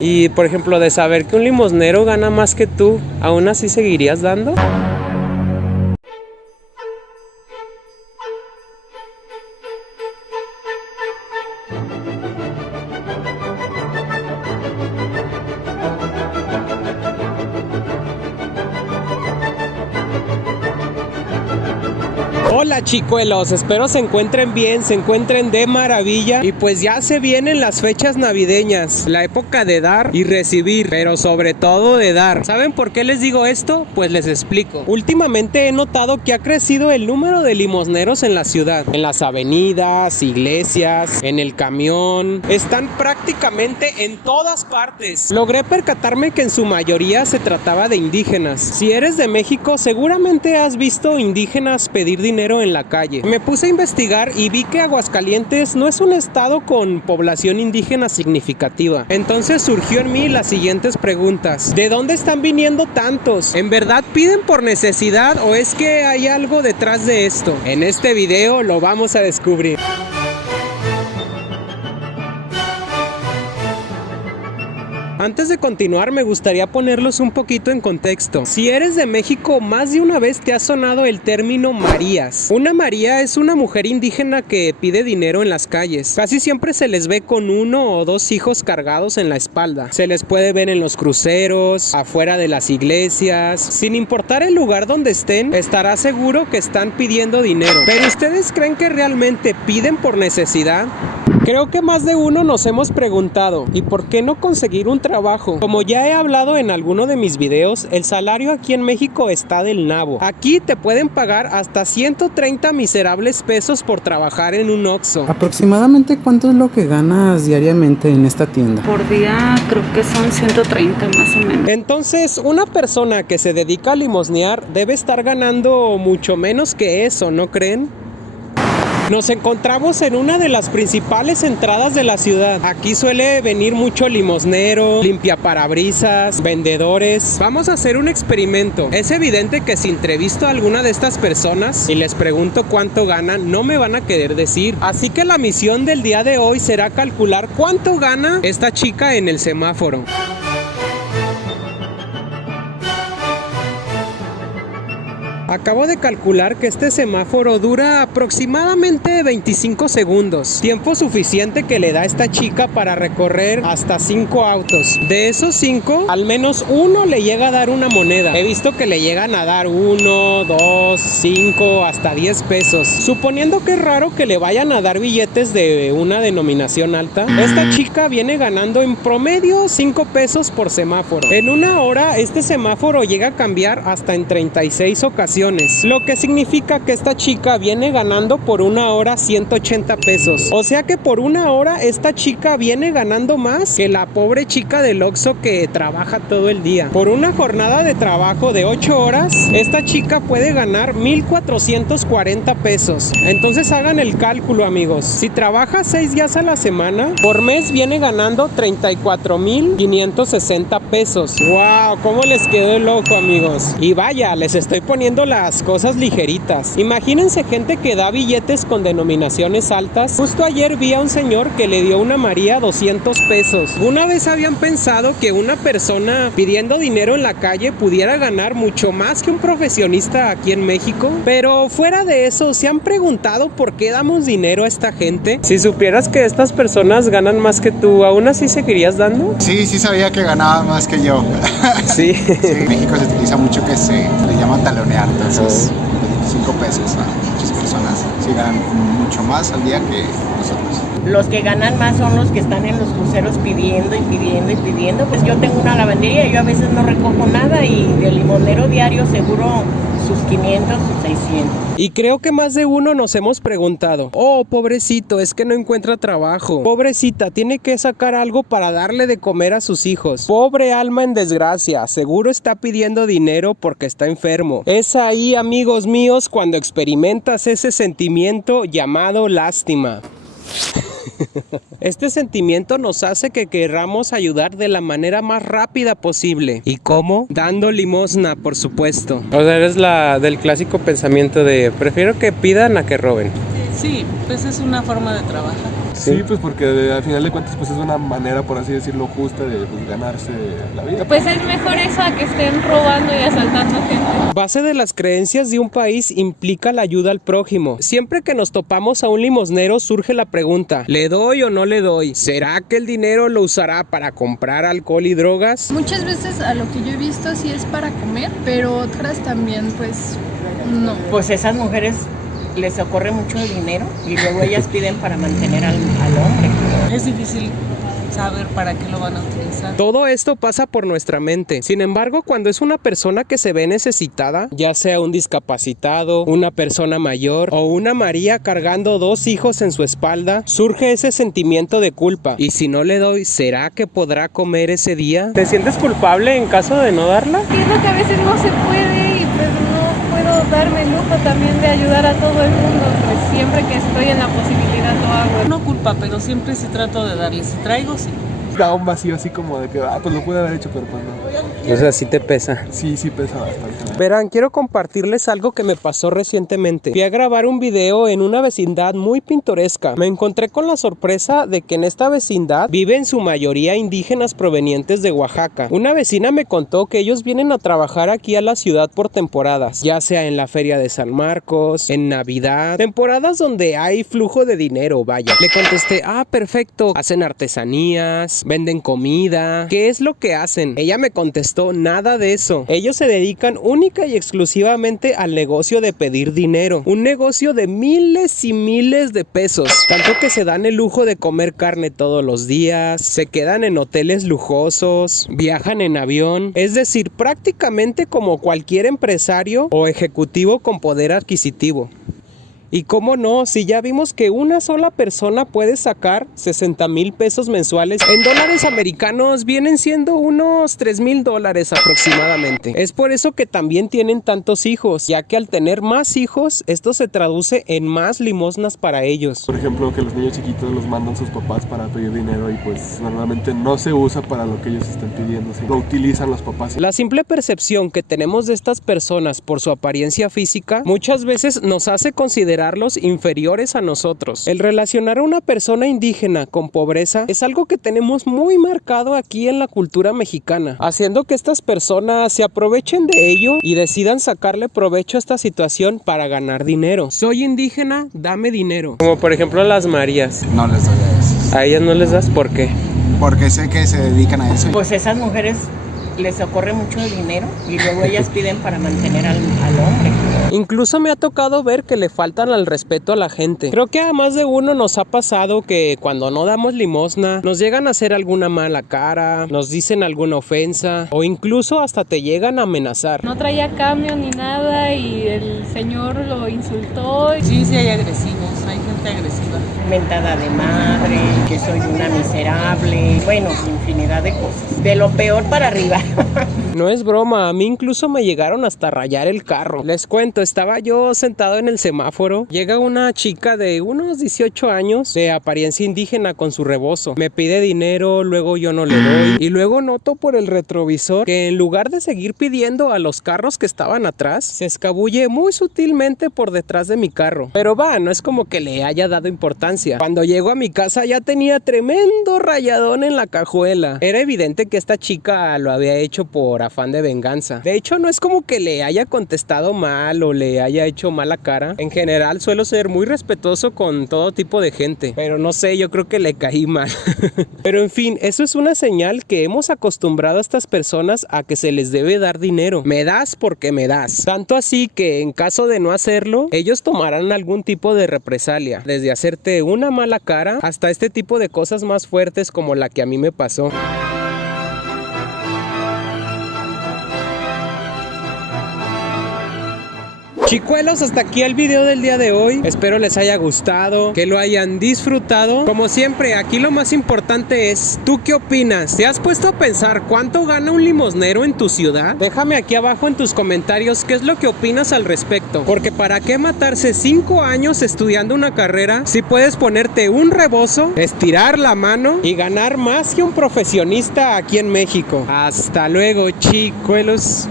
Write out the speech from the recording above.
Y por ejemplo, de saber que un limosnero gana más que tú, ¿aún así seguirías dando? Hola chicuelos, espero se encuentren bien, se encuentren de maravilla. Y pues ya se vienen las fechas navideñas, la época de dar y recibir, pero sobre todo de dar. ¿Saben por qué les digo esto? Pues les explico. Últimamente he notado que ha crecido el número de limosneros en la ciudad. En las avenidas, iglesias, en el camión. Están prácticamente en todas partes. Logré percatarme que en su mayoría se trataba de indígenas. Si eres de México, seguramente has visto indígenas pedir dinero en la calle. Me puse a investigar y vi que Aguascalientes no es un estado con población indígena significativa. Entonces surgió en mí las siguientes preguntas. ¿De dónde están viniendo tantos? ¿En verdad piden por necesidad o es que hay algo detrás de esto? En este video lo vamos a descubrir. Antes de continuar, me gustaría ponerlos un poquito en contexto. Si eres de México, más de una vez te ha sonado el término Marías. Una María es una mujer indígena que pide dinero en las calles. Casi siempre se les ve con 1 o 2 hijos cargados en la espalda. Se les puede ver en los cruceros, afuera de las iglesias. Sin importar el lugar donde estén, estará seguro que están pidiendo dinero. ¿Pero ustedes creen que realmente piden por necesidad? Creo que más de uno nos hemos preguntado, ¿y por qué no conseguir un trabajo? Como ya he hablado en alguno de mis videos, el salario aquí en México está del nabo. Aquí te pueden pagar hasta 130 miserables pesos por trabajar en un Oxxo. ¿Aproximadamente cuánto es lo que ganas diariamente en esta tienda? Por día creo que son 130 más o menos. Entonces, una persona que se dedica a limosnear debe estar ganando mucho menos que eso, ¿no creen? Nos encontramos en una de las principales entradas de la ciudad. Aquí suele venir mucho limosnero, limpiaparabrisas, vendedores. Vamos a hacer un experimento. Es evidente que si entrevisto a alguna de estas personas y les pregunto cuánto ganan, no me van a querer decir. Así que la misión del día de hoy será calcular cuánto gana esta chica en el semáforo. Acabo de calcular que este semáforo dura aproximadamente 25 segundos, tiempo suficiente que le da a esta chica para recorrer hasta 5 autos. De esos 5, al menos uno le llega a dar una moneda. He visto que le llegan a dar 1, 2, 5, hasta 10 pesos. Suponiendo que es raro que le vayan a dar billetes de una denominación alta, esta chica viene ganando en promedio 5 pesos por semáforo. En una hora, este semáforo llega a cambiar hasta en 36 ocasiones. Lo que significa que esta chica viene ganando por una hora 180 pesos. O sea que por una hora esta chica viene ganando más que la pobre chica del Oxxo que trabaja todo el día. Por una jornada de trabajo de 8 horas, esta chica puede ganar 1,440 pesos. Entonces hagan el cálculo, amigos. Si trabaja 6 días a la semana, por mes viene ganando 34,560 pesos. ¡Wow! ¿Cómo les quedó el ojo, amigos? Y vaya, les estoy poniendo las cosas ligeritas. Imagínense gente que da billetes con denominaciones altas. Justo ayer vi a un señor que le dio una María 200 pesos. ¿Una vez habían pensado que una persona pidiendo dinero en la calle pudiera ganar mucho más que un profesionista aquí en México? Pero fuera de eso, ¿se han preguntado por qué damos dinero a esta gente? Si supieras que estas personas ganan más que tú, ¿aún así seguirías dando? Sí, sí sabía que ganaba más que yo. Sí. Sí, en México se utiliza mucho que se le llama talonear, entonces 25 pesos a muchas personas sí ganan mucho más al día que nosotros. Los que ganan más son los que están en los cruceros pidiendo y pidiendo y pidiendo. Pues yo tengo una lavandería y yo a veces no recojo nada y del limonero diario seguro sus 500, sus 600. Y creo que más de uno nos hemos preguntado, oh, pobrecito, es que no encuentra trabajo. Pobrecita, tiene que sacar algo para darle de comer a sus hijos. Pobre alma en desgracia, seguro está pidiendo dinero porque está enfermo. Es ahí, amigos míos, cuando experimentas ese sentimiento llamado lástima. Este sentimiento nos hace que querramos ayudar de la manera más rápida posible. ¿Y cómo? Dando limosna, por supuesto. O sea, eres la del clásico pensamiento de prefiero que pidan a que roben. Sí, pues es una forma de trabajar. Sí, pues porque al final de cuentas pues es una manera, por así decirlo, justa de pues, ganarse la vida. Pues es mejor eso a que estén robando y asaltando gente. Base de las creencias de un país implica la ayuda al prójimo. Siempre que nos topamos a un limosnero surge la pregunta, ¿le doy o no le doy? ¿Será que el dinero lo usará para comprar alcohol y drogas? Muchas veces a lo que yo he visto sí es para comer, pero otras también pues no. Pues esas mujeres les ocurre mucho el dinero y luego ellas piden para mantener al hombre. Es difícil saber para qué lo van a utilizar. Todo esto pasa por nuestra mente. Sin embargo, cuando es una persona que se ve necesitada, ya sea un discapacitado, una persona mayor o una María cargando 2 hijos en su espalda, surge ese sentimiento de culpa. Y si no le doy, ¿será que podrá comer ese día? ¿Te sientes culpable en caso de no darla? Entiendo que a veces no se puede y pues no puedo darme el lujo también de ayudar a todo el mundo. Pues siempre que estoy en la posibilidad lo hago. No culpa, pero siempre sí trato de darle. Si traigo, sí. Da un vacío así como de que, pues lo pude haber hecho, pero pues no. O sea, sí te pesa. Sí, sí pesa bastante. Verán, quiero compartirles algo que me pasó recientemente. Fui a grabar un video en una vecindad muy pintoresca. Me encontré con la sorpresa de que en esta vecindad viven en su mayoría indígenas provenientes de Oaxaca. Una vecina me contó que ellos vienen a trabajar aquí a la ciudad por temporadas, ya sea en la feria de San Marcos, en Navidad, temporadas donde hay flujo de dinero, vaya. Le contesté, perfecto, hacen artesanías, venden comida. ¿Qué es lo que hacen? Ella me contestó, nada de eso. Ellos se dedican única y exclusivamente al negocio de pedir dinero. Un negocio de miles y miles de pesos. Tanto que se dan el lujo de comer carne todos los días, se quedan en hoteles lujosos, viajan en avión. Es decir, prácticamente como cualquier empresario o ejecutivo con poder adquisitivo. Y cómo no, si ya vimos que una sola persona puede sacar 60,000 pesos mensuales, en dólares americanos vienen siendo unos $3,000 aproximadamente. Es por eso que también tienen tantos hijos, ya que al tener más hijos, esto se traduce en más limosnas para ellos. Por ejemplo, que los niños chiquitos los mandan sus papás para pedir dinero y pues normalmente no se usa para lo que ellos están pidiendo, sino lo utilizan los papás. La simple percepción que tenemos de estas personas por su apariencia física, muchas veces nos hace considerar inferiores a nosotros. El relacionar a una persona indígena con pobreza es algo que tenemos muy marcado aquí en la cultura mexicana, haciendo que estas personas se aprovechen de ello y decidan sacarle provecho a esta situación para ganar dinero. Soy indígena, dame dinero. Como por ejemplo las Marías. No les doy a esos. ¿A ellas no les das? ¿Por qué? Porque sé que se dedican a eso. Pues esas mujeres les ocurre mucho el dinero y luego ellas piden para mantener al hombre. Incluso me ha tocado ver que le faltan al respeto a la gente. Creo que a más de uno nos ha pasado que cuando no damos limosna nos llegan a hacer alguna mala cara, nos dicen alguna ofensa o incluso hasta te llegan a amenazar. No traía cambio ni nada y el señor lo insultó. Sí, sí hay agresivos, hay gente agresiva. Mentada de madre, que soy una miserable, bueno, infinidad de cosas. De lo peor para arriba. No es broma, a mí incluso me llegaron hasta rayar el carro. Les cuento, estaba yo sentado en el semáforo, llega una chica de unos 18 años de apariencia indígena con su rebozo. Me pide dinero, luego yo no le doy y luego noto por el retrovisor que en lugar de seguir pidiendo a los carros que estaban atrás, se escabulle muy sutilmente por detrás de mi carro. Pero no es como que le haya dado importancia. Cuando llego a mi casa ya tenía tremendo rayadón en la cajuela. Era evidente que esta chica lo había hecho por afán de venganza. De hecho, no es como que le haya contestado mal o le haya hecho mala cara. En general, suelo ser muy respetuoso con todo tipo de gente. Pero no sé, yo creo que le caí mal. Pero en fin, eso es una señal que hemos acostumbrado a estas personas a que se les debe dar dinero. Me das porque me das. Tanto así que en caso de no hacerlo, ellos tomarán algún tipo de represalia. Desde hacerte una mala cara hasta este tipo de cosas más fuertes como la que a mí me pasó. Chicuelos, hasta aquí el video del día de hoy. Espero les haya gustado, que lo hayan disfrutado. Como siempre, aquí lo más importante es, ¿tú qué opinas? ¿Te has puesto a pensar cuánto gana un limosnero en tu ciudad? Déjame aquí abajo en tus comentarios qué es lo que opinas al respecto. Porque ¿para qué matarse 5 años estudiando una carrera si puedes ponerte un rebozo, estirar la mano y ganar más que un profesionista aquí en México? Hasta luego, chicuelos.